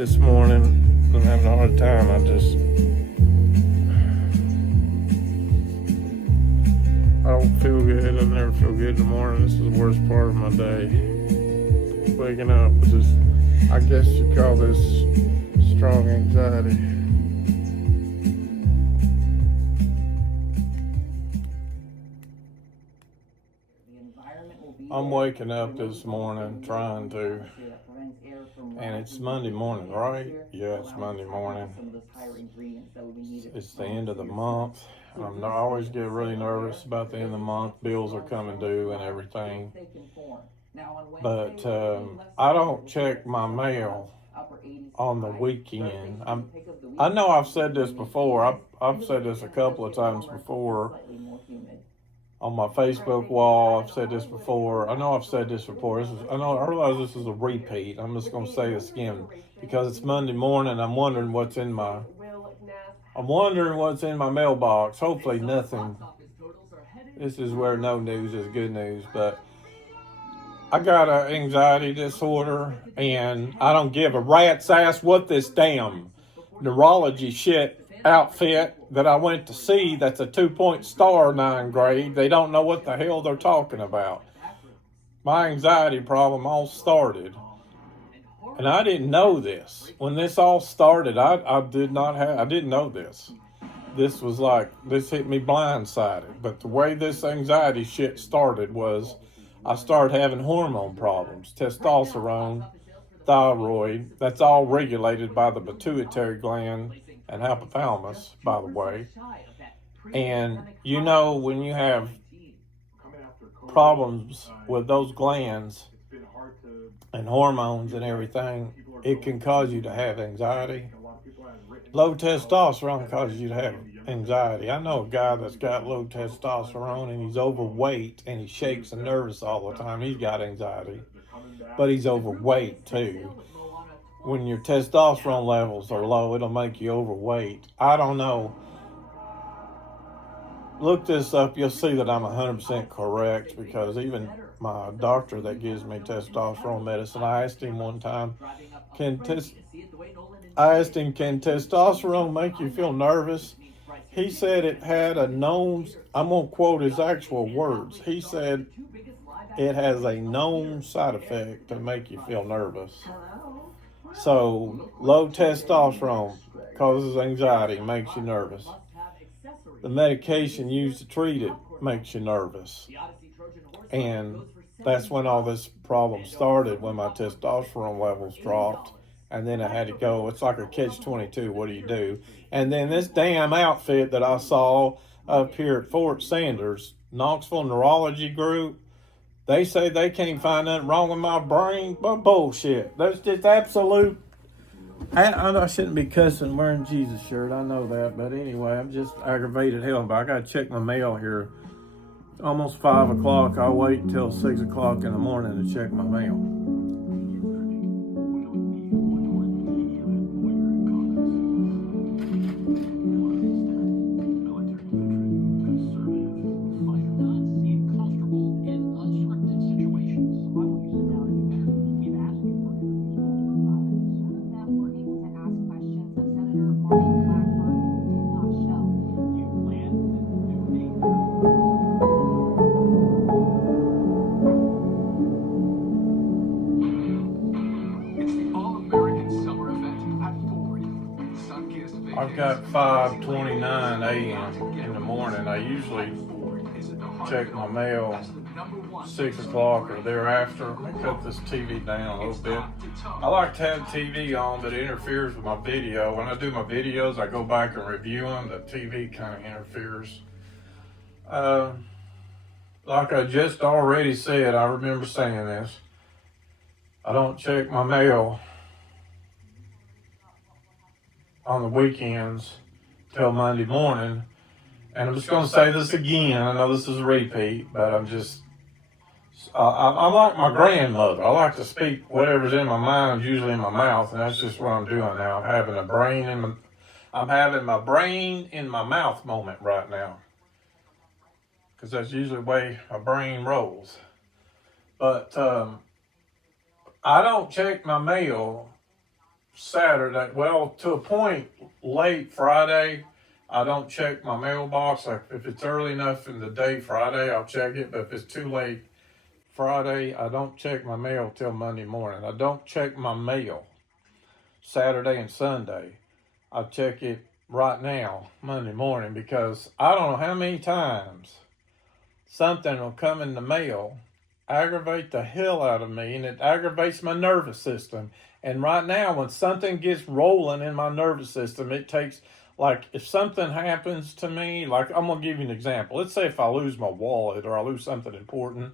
this morning. I'm having a hard time. I don't feel good. I never feel good in the morning. This is the worst part of my day. Waking up with this, I guess you call this strong anxiety. I'm waking up this morning trying to, and it's Monday morning, right? Yeah, it's Monday morning. It's the end of the month. I always get really nervous about the end of the month. Bills are coming due and everything. But I don't check my mail on the weekend. I know I've said this before. I've said this a couple of times before on my Facebook wall. I've said this before. I know I've said this before. I realize this is a repeat. I'm just going to say this again because it's Monday morning. I'm wondering what's in my mailbox. Hopefully nothing. This is where no news is good news, but I got an anxiety disorder, and I don't give a rat's ass what this damn neurology shit outfit that I went to see that's a 2-point star 9 grade. They don't know what the hell they're talking about. My anxiety problem all started, and I didn't know this. When this all started, I didn't know this. This hit me blindsided. But the way this anxiety shit started was I started having hormone problems, testosterone, thyroid. That's all regulated by the pituitary gland and hypothalamus, by the way. And you know, when you have problems with those glands and hormones and everything, it can cause you to have anxiety. Low testosterone causes you to have anxiety. I know a guy that's got low testosterone and he's overweight and he shakes and nervous all the time. He's got anxiety, but he's overweight too. When your testosterone levels are low, it'll make you overweight. I don't know. Look this up. You'll see that I'm 100% correct, because even my doctor that gives me testosterone medicine, I asked him one time, can testosterone make you feel nervous? He said it had a known, I'm going to quote his actual words. He said it has a known side effect to make you feel nervous. So low testosterone causes anxiety, makes you nervous. The medication used to treat it makes you nervous. And that's when all this problem started, when my testosterone levels dropped. And then I had to go. It's like a catch-22. What do you do? And then this damn outfit that I saw up here at Fort Sanders, Knoxville Neurology Group, they say they can't find nothing wrong with my brain. But bullshit. That's just absolute. I shouldn't be cussing wearing Jesus shirt. I know that. But anyway, I'm just aggravated hell. But I got to check my mail here. It's almost 5 o'clock. I'll wait until 6 o'clock in the morning to check my mail. I've got 5:29 a.m. in the morning. I usually check my mail 6 o'clock or thereafter. Let me cut this TV down a little bit. I like to have TV on, but it interferes with my video. When I do my videos, I go back and review them. The TV kind of interferes. Like I just already said, I remember saying this. I don't check my mail on the weekends till Monday morning. And I'm just going to say this again. I know this is a repeat, but I'm like my grandmother. I like to speak whatever's in my mind is usually in my mouth, and that's just what I'm doing now. I'm having my brain in my mouth moment right now, because that's usually the way my brain rolls. But I don't check my mail Saturday, well, to a point, late Friday, I don't check my mailbox. If it's early enough in the day Friday, I'll check it. But if it's too late Friday, I don't check my mail till Monday morning. I don't check my mail Saturday and Sunday. I check it right now, Monday morning, because I don't know how many times something will come in the mail, aggravate the hell out of me, and it aggravates my nervous system. And right now, when something gets rolling in my nervous system, it takes, like, if something happens to me, like, I'm going to give you an example. Let's say if I lose my wallet or I lose something important,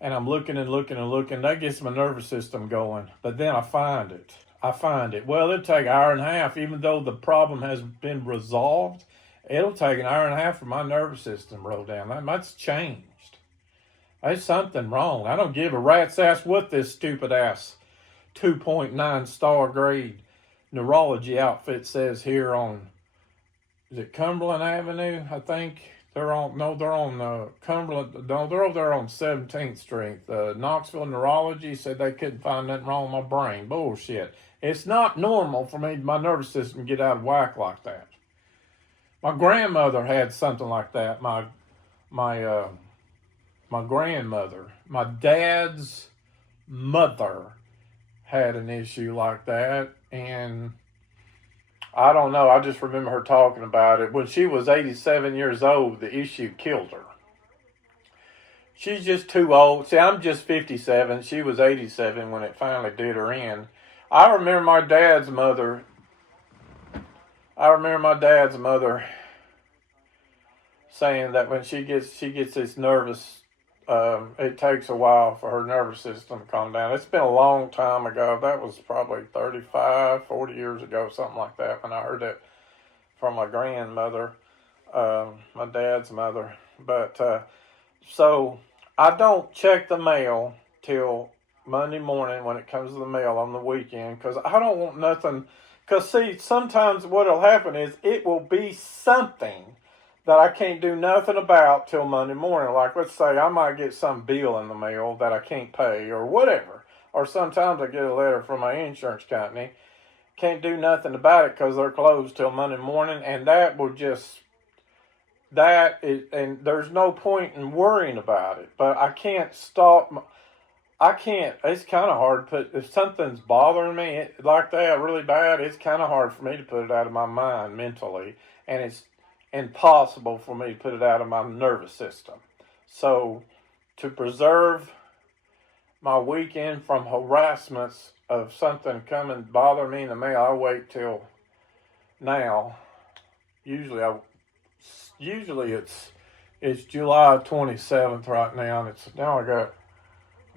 and I'm looking and looking and looking, that gets my nervous system going. But then I find it. Well, it'll take an hour and a half, even though the problem has been resolved. It'll take an hour and a half for my nervous system to roll down. That's changed. There's something wrong. I don't give a rat's ass what this stupid ass 2.9 star grade neurology outfit says here on, is it Cumberland Avenue? I think they're on Cumberland. No, they're over there on 17th Street. Knoxville Neurology said they couldn't find nothing wrong with my brain. Bullshit. It's not normal for my nervous system to get out of whack like that. My grandmother had something like that. My grandmother, my dad's mother, had an issue like that, and I don't know, I just remember her talking about it. When she was 87 years old, the issue killed her. She's just too old. See, I'm just 57. She was 87 when it finally did her in. I remember my dad's mother saying that when she gets this nervous, it takes a while for her nervous system to calm down. It's been a long time ago. That was probably 35, 40 years ago, something like that, when I heard that from my grandmother, my dad's mother. But so I don't check the mail till Monday morning when it comes to the mail on the weekend, because I don't want nothing. Because, see, sometimes what will happen is it will be something that I can't do nothing about till Monday morning. Like, let's say I might get some bill in the mail that I can't pay or whatever. Or sometimes I get a letter from my insurance company. Can't do nothing about it because they're closed till Monday morning. And that will just, and there's no point in worrying about it. But I can't stop. It's kind of hard to put, if something's bothering me like that really bad, it's kind of hard for me to put it out of my mind mentally. And it's impossible for me to put it out of my nervous system. So to preserve my weekend from harassments of something coming bother me in the mail, I wait till now. Usually it's July 27th right now, and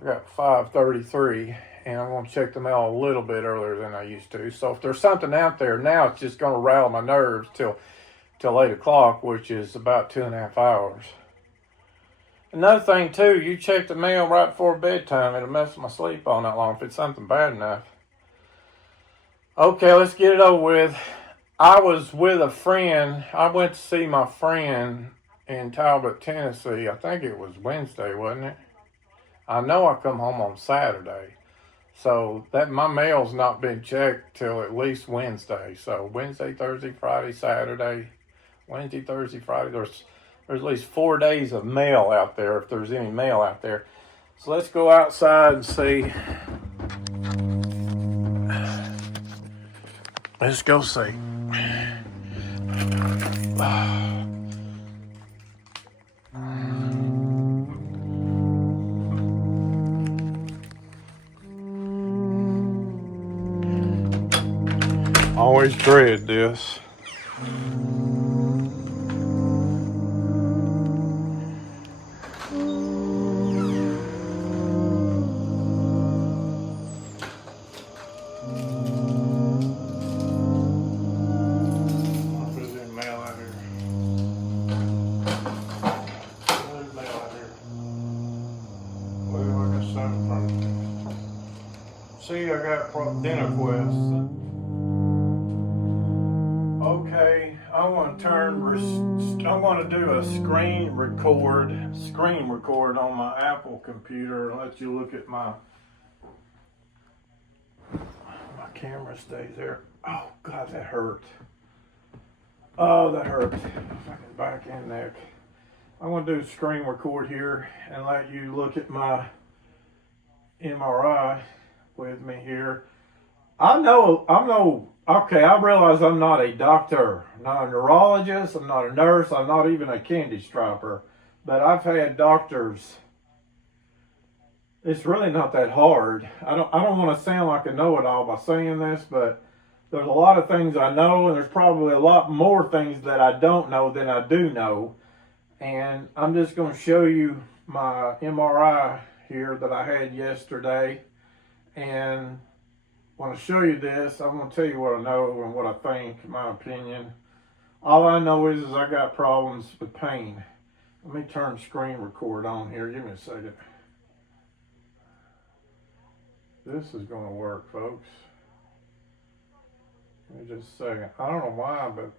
I got 5:33, and I'm going to check the mail a little bit earlier than I used to. So if there's something out there now, it's just going to rattle my nerves till 8 o'clock, which is about 2.5 hours. Another thing, too, you check the mail right before bedtime. It'll mess my sleep all night long if it's something bad enough. Okay, let's get it over with. I was with a friend. I went to see my friend in Talbot, Tennessee. I think it was Wednesday, wasn't it? I know I come home on Saturday. So that my mail's not been checked till at least Wednesday. So Wednesday, Thursday, Friday, Saturday, Wednesday, Thursday, Friday. There's at least 4 days of mail out there, if there's any mail out there. So let's go outside and see. Let's go see. Always dread this. See, I got dinner quests. Okay, I want to do a screen record on my Apple computer and let you look at my camera stays there. Oh, God, that hurt. Oh, that hurt. Fucking back and neck. I'm going to do a screen record here and let you look at my MRI with me here. I realize I'm not a doctor. I'm not a neurologist. I'm not a nurse. I'm not even a candy striper. But I've had doctors. It's really not that hard. I don't want to sound like a know-it-all by saying this, but there's a lot of things I know, and there's probably a lot more things that I don't know than I do know. And I'm just going to show you my MRI here that I had yesterday. And when I show you this, I'm going to tell you what I know and what I think, my opinion. All I know is I got problems with pain. Let me turn screen record on here. Give me a second. This is going to work, folks. Let me just a second. I don't know why, but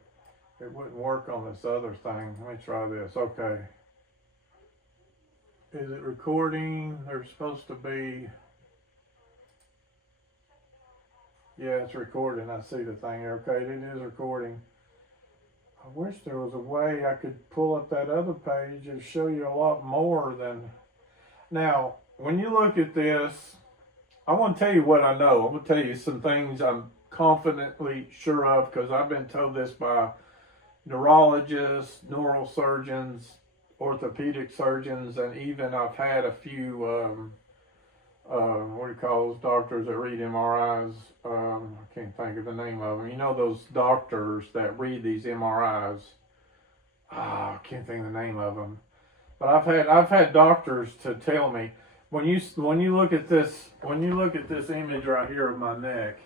it wouldn't work on this other thing. Let me try this. Okay. Is it recording? There's supposed to be... Yeah, it's recording. I see the thing. Okay, it is recording. I wish there was a way I could pull up that other page and show you a lot more than... Now, when you look at this, I want to tell you what I know. I'm going to tell you some things I'm confidently sure of because I've been told this by neurologists, neurosurgeons, orthopedic surgeons, and even I've had a few, what do you call those doctors that read MRIs? I can't think of the name of them. You know those doctors that read these MRIs? I can't think of the name of them. But I've had doctors to tell me when you look at this image right here of my neck,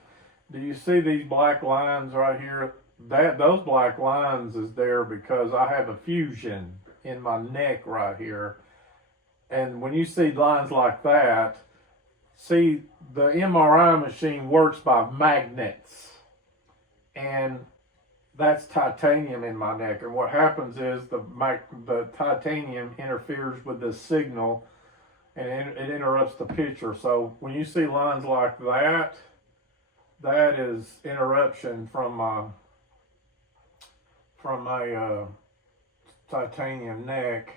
do you see these black lines right here? Those black lines is there because I have a fusion in my neck right here. And when you see lines like that, see, the MRI machine works by magnets. And that's titanium in my neck. And what happens is the titanium interferes with the signal and it interrupts the picture. So when you see lines like that, that is interruption from my titanium neck.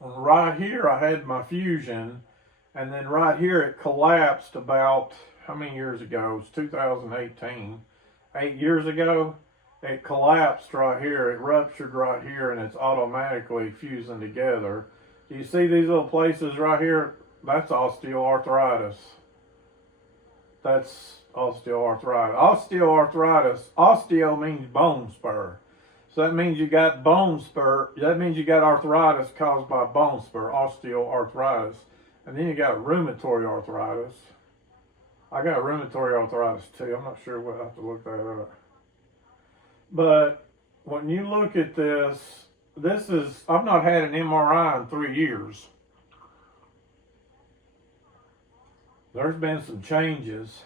And right here I had my fusion, and then right here it collapsed about, how many years ago? It was 2018. 8 years ago, it collapsed right here. It ruptured right here, and it's automatically fusing together. Do you see these little places right here? That's osteoarthritis. That's osteoarthritis. Osteo means bone spur. So that means you got bone spur. That means you got arthritis caused by bone spur, osteoarthritis. And then you got rheumatoid arthritis. I got rheumatoid arthritis too. I'm not sure what, I have to look that up. But when you look at this, I've not had an MRI in 3 years. There's been some changes.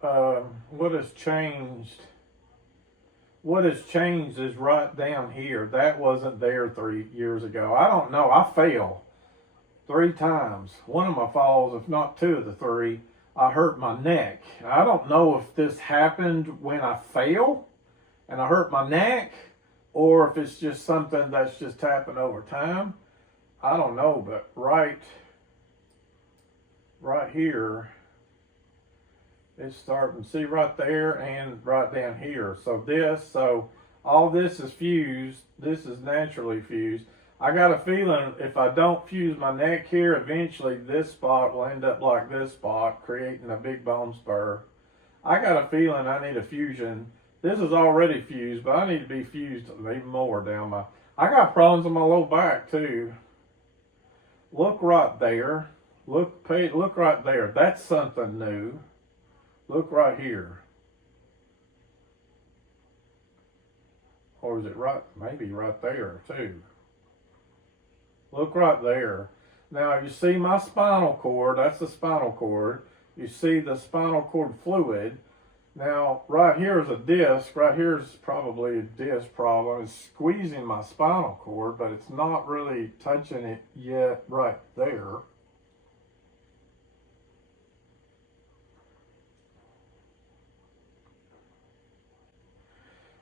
What has changed? What has changed is right down here. That wasn't there 3 years ago. I don't know. I fell 3 times. One of my falls, if not 2 of the 3, I hurt my neck. I don't know if this happened when I fell and I hurt my neck, or if it's just something that's just happened over time. I don't know, but right here, it's starting, see right there and right down here. So all this is fused. This is naturally fused. I got a feeling if I don't fuse my neck here, eventually this spot will end up like this spot, creating a big bone spur. I got a feeling I need a fusion. This is already fused, but I need to be fused even more down my... I got problems in my low back too. Look right there. Look right there. That's something new. Look right here. Or is it right? Maybe right there too. Look right there. Now you see my spinal cord. That's the spinal cord. You see the spinal cord fluid. Now right here is a disc. Right here is probably a disc problem. It's squeezing my spinal cord, but it's not really touching it yet right there.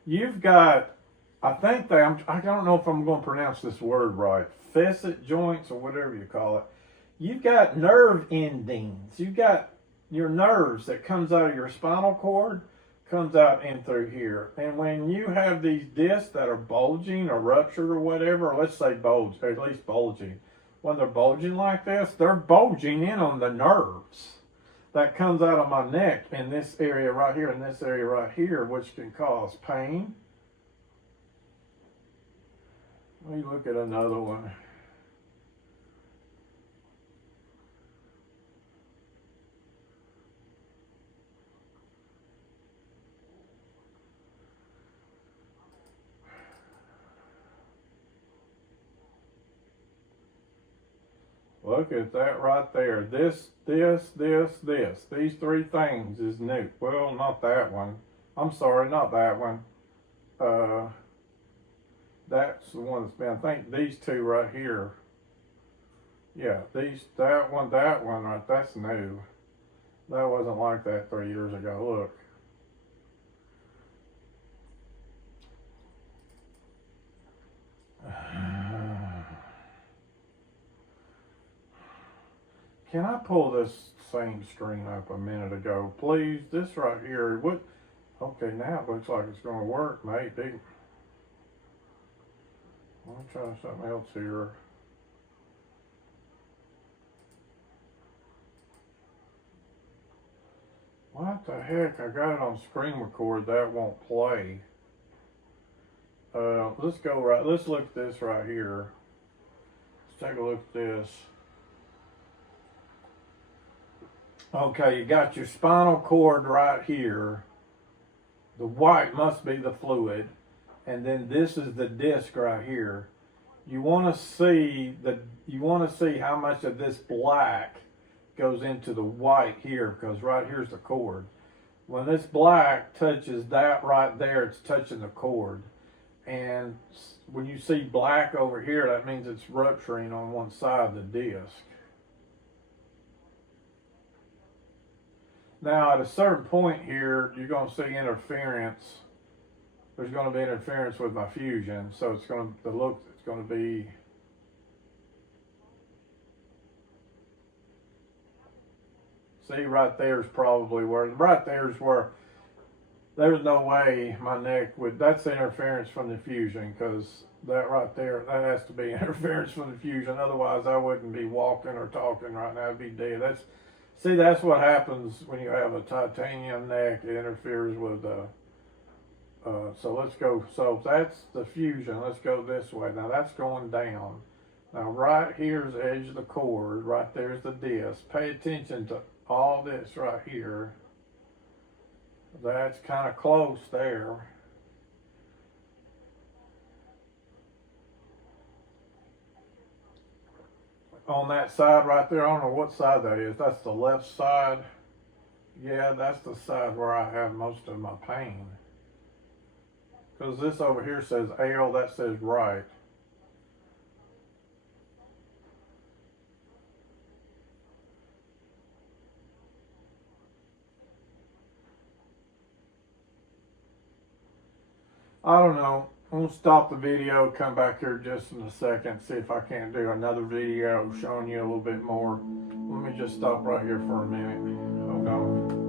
you've got, I think I don't know if I'm going to pronounce this word right, facet joints or whatever you call it. You've got nerve endings. You've got your nerves that comes out of your spinal cord, comes out in through here. And when you have these discs that are bulging or ruptured or whatever, or let's say bulge, or at least bulging, when they're bulging like this, they're bulging in on the nerves that comes out of my neck in this area right here and this area right here, which can cause pain. Let me look at another one. Look at that right there. This. These three things is new. Well, not that one. I'm sorry, not that one. That's the one that's been, I think these two right here. Yeah, that one, right, that's new. That wasn't like that 3 years ago. Look. Can I pull this same screen up a minute ago, please? This right here, what? Okay, now it looks like it's going to work, maybe. Let me try something else here. What the heck? I got it on screen record. That won't play. Let's go right. Let's look at this right here. Let's take a look at this. Okay, you got your spinal cord right here. The white must be the fluid, and then this is the disc right here. You want to see how much of this black goes into the white here, because right here's the cord. When this black touches that right there, it's touching the cord. And when you see black over here, that means it's rupturing on one side of the disc. Now, at a certain point here, you're going to see interference. There's going to be interference with my fusion, so it's going to be. See, right there's probably where. Right there's where. There's no way my neck would. That's the interference from the fusion, because that right there, that has to be interference from the fusion. Otherwise, I wouldn't be walking or talking right now. I'd be dead. See, that's what happens when you have a titanium neck. It interferes with so let's go. So that's the fusion. Let's go this way. Now that's going down. Now right here's the edge of the cord. Right there's the disc. Pay attention to all this right here. That's kind of close there. On that side right there, I don't know what side that is. That's the left side. Yeah, that's the side where I have most of my pain. Because this over here says L, that says right. I don't know. I'm going to stop the video, come back here just in a second, see if I can't do another video showing you a little bit more. Let me just stop right here for a minute. Hold on.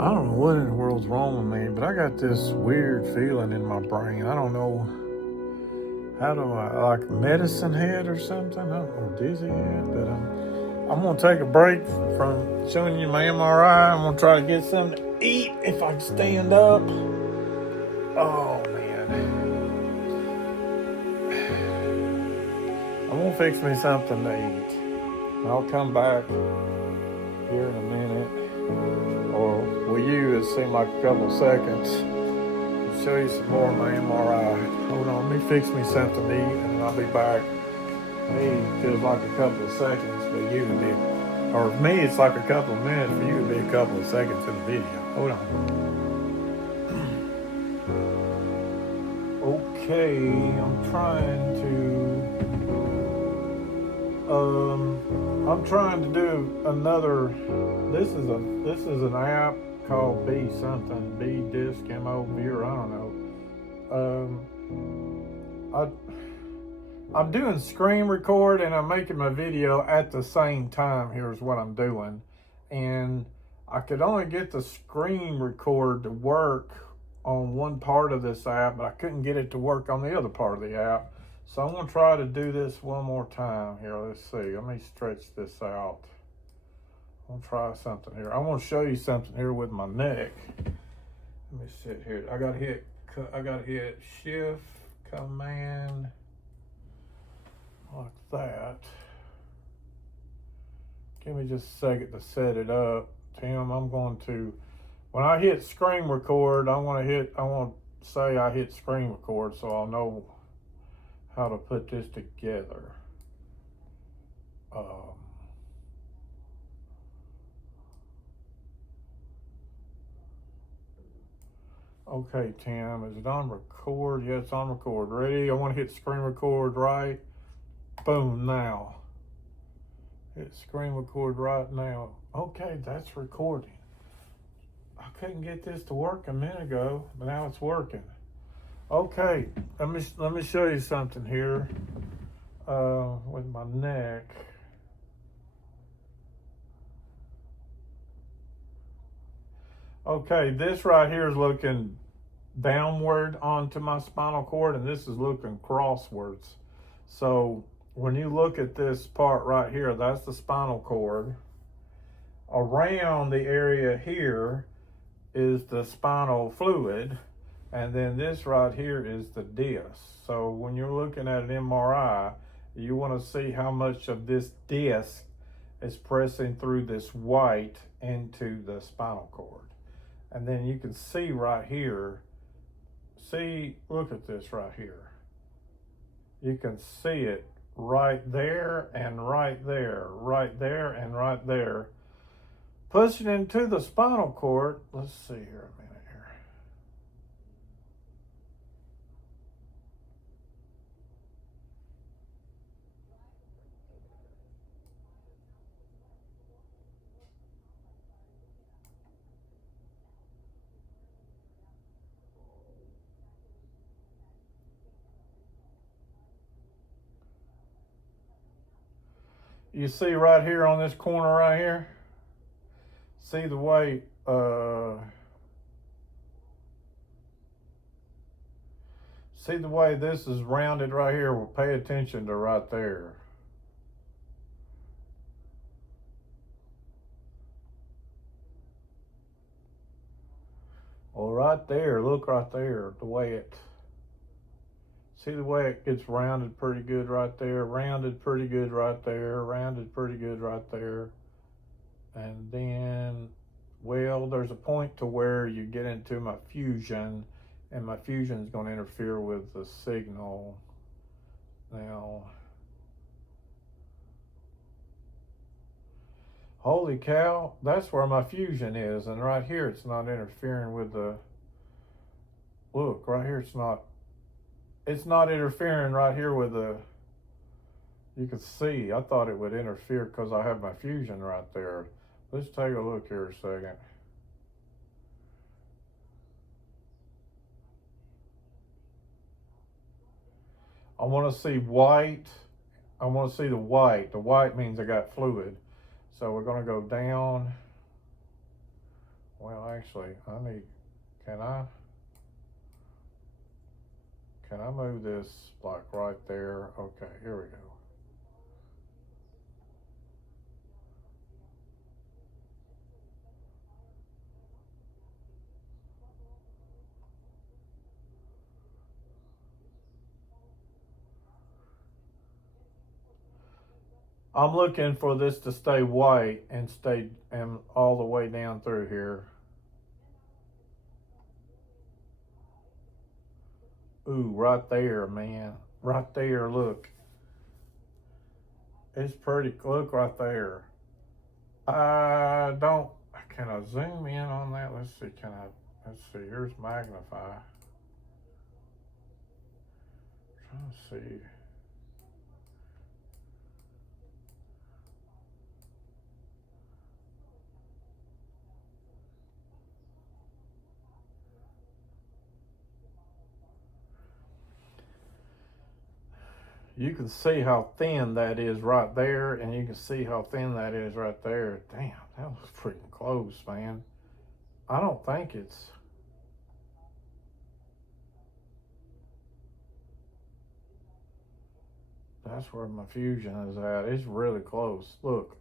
I don't know what in the world's wrong with me, but I got this weird feeling in my brain. I don't know. How do I, like medicine head or something? I don't know, dizzy head, but I'm going to take a break from showing you my MRI. I'm going to try to get something to eat if I can stand up. Oh, man. I'm going to fix me something to eat. I'll come back here in a minute. Or with you, it seemed like a couple seconds. Show you some more of my MRI. Hold on, let me fix me something to eat and I'll be back. Me, feels like a couple of seconds, but you can be, or me, it's like a couple of minutes, but you can be a couple of seconds in the video. Hold on. Oh, Okay, I'm trying to do another. This is an app called B something, B Disc MOV, or I don't know. I'm doing screen record and I'm making my video at the same time. Here's what I'm doing, and I could only get the screen record to work on one part of this app, but I couldn't get it to work on the other part of the app. So I'm gonna try to do this one more time here. Let's see. Let me stretch this out. I'm gonna try something here. I want to show you something here with my neck. Let me sit here. I gotta hit Shift Command like that. Give me just a second to set it up, Tim. I'm going to, when I hit screen record, I want to say I hit screen record so I'll know how to put this together. Okay, Tim, is it on record? Yeah, it's on record. Ready? I want to hit screen record right. Boom, now. Hit screen record right now. Okay, that's recording. I couldn't get this to work a minute ago, but now it's working. Okay, let me show you something here with my neck. Okay, this right here is looking downward onto my spinal cord, and this is looking crosswards. So when you look at this part right here, that's the spinal cord. Around the area here is the spinal fluid, and then this right here is the disc. So when you're looking at an MRI, you want to see how much of this disc is pressing through this white into the spinal cord. And then you can see right here, look at this right here. You can see it right there and right there, right there and right there. Pushing into the spinal cord. Let's see here a minute here. You see right here on this corner right here? See the way this is rounded right here? Well, pay attention to right there. Well, right there, look right there, see the way it gets rounded pretty good right there, rounded pretty good right there, rounded pretty good right there. And then, well, there's a point to where you get into my fusion, and my fusion is going to interfere with the signal. Now, holy cow, that's where my fusion is, and right here it's not interfering with the, look, right here it's not interfering right here with the, you can see, I thought it would interfere because I have my fusion right there. Let's take a look here a second. I want to see white. I want to see the white. The white means I got fluid. So we're going to go down. Well, actually, can I move this like right there? Okay, here we go. I'm looking for this to stay white and stay all the way down through here. Ooh, right there, man. Right there, look. It's pretty, look right there. Can I zoom in on that? Let's see, let's see, here's magnify. Let's see. You can see how thin that is right there, and you can see how thin that is right there. Damn, that was freaking close, man. I don't think it's... That's where my fusion is at. It's really close. Look,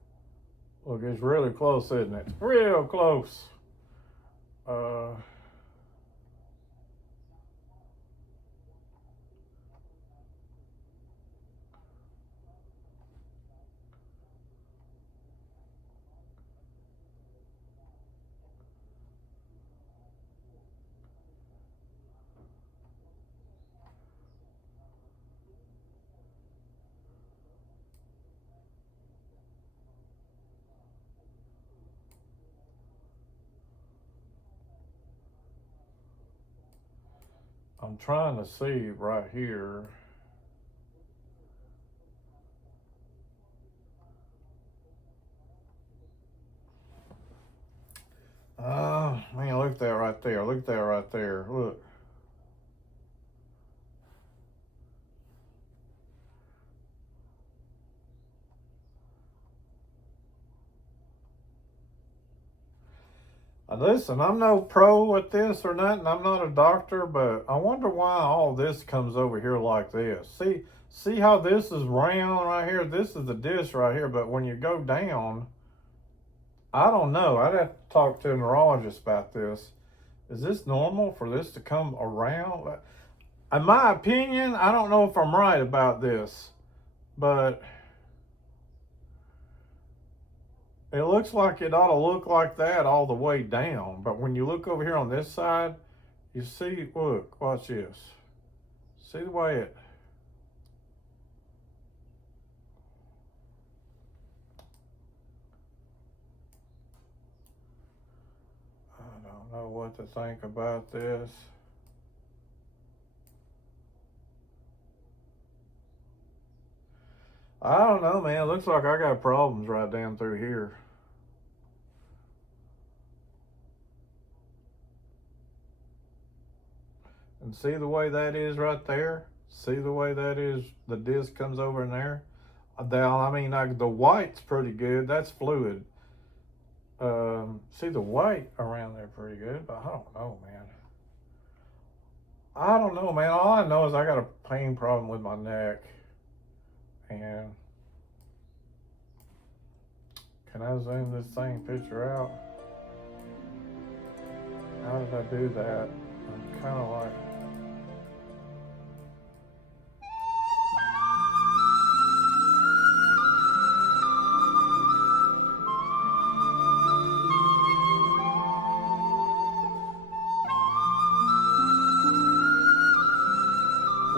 it's really close, isn't it? Real close. I'm trying to see right here. Man, look at that right there. Look at that right there. Look. Listen, I'm no pro at this or nothing. I'm not a doctor, but I wonder why all this comes over here like this. See how this is round right here? This is the disc right here, but when you go down, I don't know. I'd have to talk to a neurologist about this. Is this normal for this to come around? In my opinion, I don't know if I'm right about this, but it looks like it ought to look like that all the way down. But when you look over here on this side, you see, look, watch this. See the way it... I don't know what to think about this. I don't know, man. It looks like I got problems right down through here. And see the way that is right there? See the way that is? The disc comes over in there. I mean, like, the white's pretty good. That's fluid. See the white around there pretty good, but I don't know, man. I don't know, man. All I know is I got a pain problem with my neck. And can I zoom this thing picture out? How did I do that? I'm kind of like...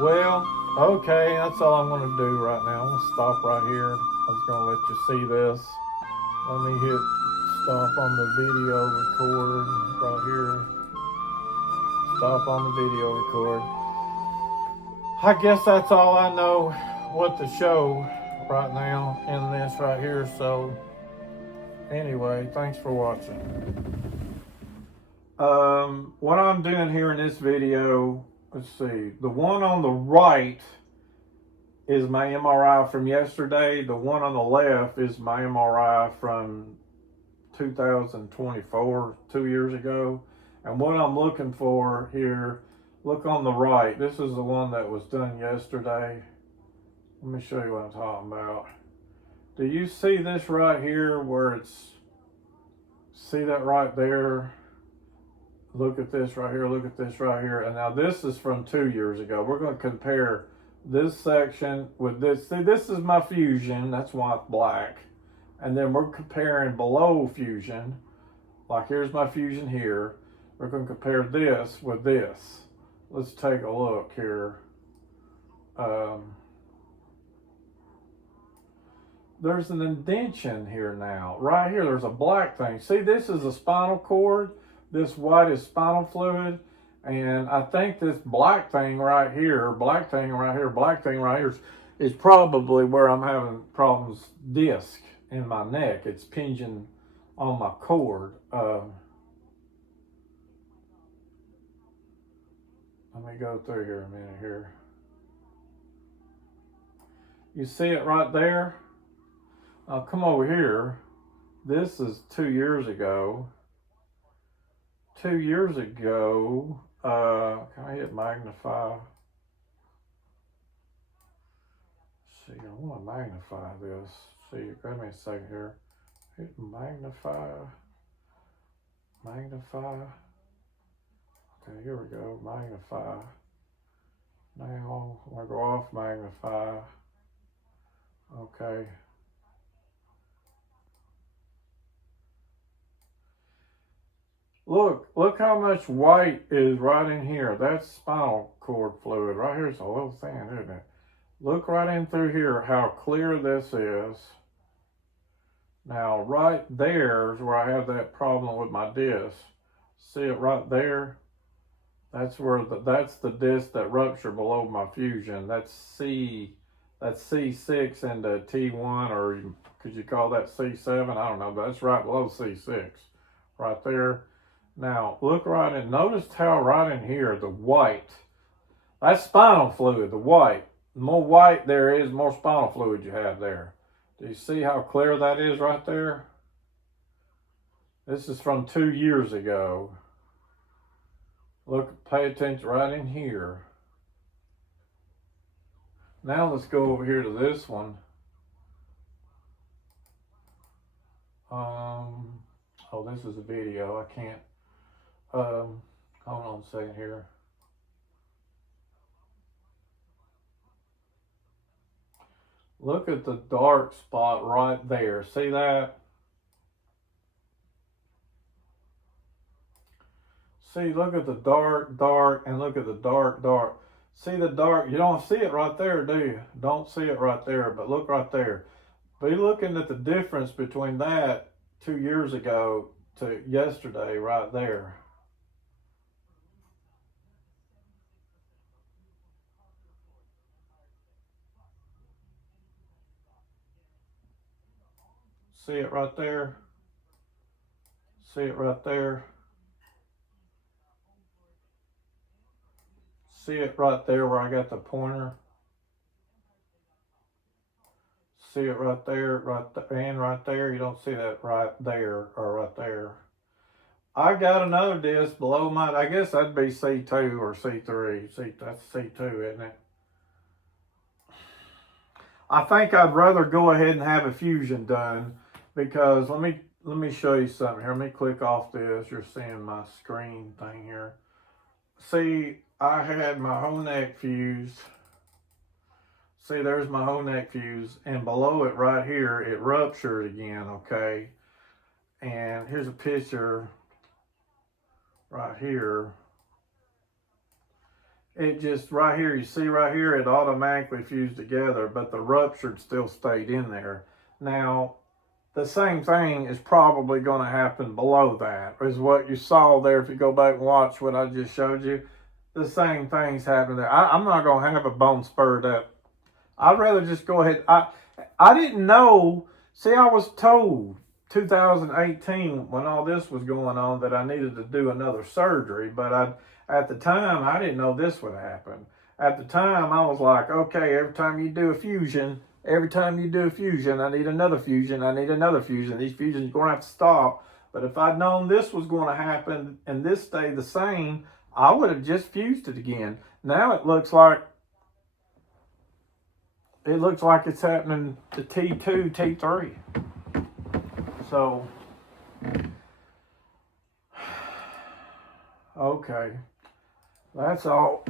Well, okay, that's all I'm going to do right now. I'm going to stop right here. I was going to let you see this. Let me hit stop on the video record right here. Stop on the video record. I guess that's all I know what to show right now in this right here. So anyway, thanks for watching. What I'm doing here in this video, let's see, the one on the right is my MRI from yesterday. The one on the left is my MRI from 2024, 2 years ago. And what I'm looking for here, look on the right. This is the one that was done yesterday. Let me show you what I'm talking about. Do you see this right here where it's, see that right there? Look at this right here, look at this right here. And now this is from 2 years ago. We're going to compare this section with this. See, this is my fusion. That's why it's black. And then we're comparing below fusion. Like here's my fusion here. We're going to compare this with this. Let's take a look here. There's an indentation here now. Right here, there's a black thing. See, this is a spinal cord. This white is spinal fluid, And I think this black thing right here, black thing right here, black thing right here is probably where I'm having problems. Disc in my neck. It's pinging on my cord. Let me go through here a minute here. You see it right there? Now come over here. This is 2 years ago. 2 years ago, can I hit magnify? See, I want to magnify this. See, give me a second here. Hit magnify. Magnify. Okay, here we go. Magnify. Now, I'm going to go off magnify. Okay. Look how much white is right in here. That's spinal cord fluid. Right here's a little thin, isn't it? Look right in through here how clear this is. Now, right there is where I have that problem with my disc. See it right there? That's where that's the disc that ruptured below my fusion. That's C6 into T1, or could you call that C7? I don't know, but that's right below C6, right there. Now, look right in, notice how right in here, the white, that's spinal fluid, the white. The more white there is, more spinal fluid you have there. Do you see how clear that is right there? This is from 2 years ago. Look, pay attention right in here. Now let's go over here to this one. Oh, this is a video. I can't. Hold on a second here. Look at the dark spot right there. See that? See, look at the dark, and look at the dark. See the dark? You don't see it right there, do you? Don't see it right there, but look right there. Be looking at the difference between that 2 years ago to yesterday right there. See it right there? See it right there? See it right there where I got the pointer? See it right there, and right there? You don't see that right there or right there. I got another disc below mine. I guess that'd be C2 or C3. That's C2, isn't it? I think I'd rather go ahead and have a fusion done, because let me show you something here. Let me click off this. You're seeing my screen thing here. See, I had my whole neck fused. See, there's my whole neck fuse, and below it right here, it ruptured again, okay? And here's a picture right here. It just, right here, you see right here, it automatically fused together, but the ruptured still stayed in there. Now, the same thing is probably going to happen below that, is what you saw there. If you go back and watch what I just showed you, the same thing's happening there. I'm not going to have a bone spurred up. I'd rather just go ahead. I didn't know. See, I was told 2018 when all this was going on that I needed to do another surgery, but at the time I didn't know this would happen. At the time I was like, okay, every time you do a fusion, I need another fusion. I need another fusion. These fusions are going to have to stop. But if I'd known this was going to happen and this stayed the same, I would have just fused it again. Now it looks like it's happening to T2, T3. So, okay, that's all.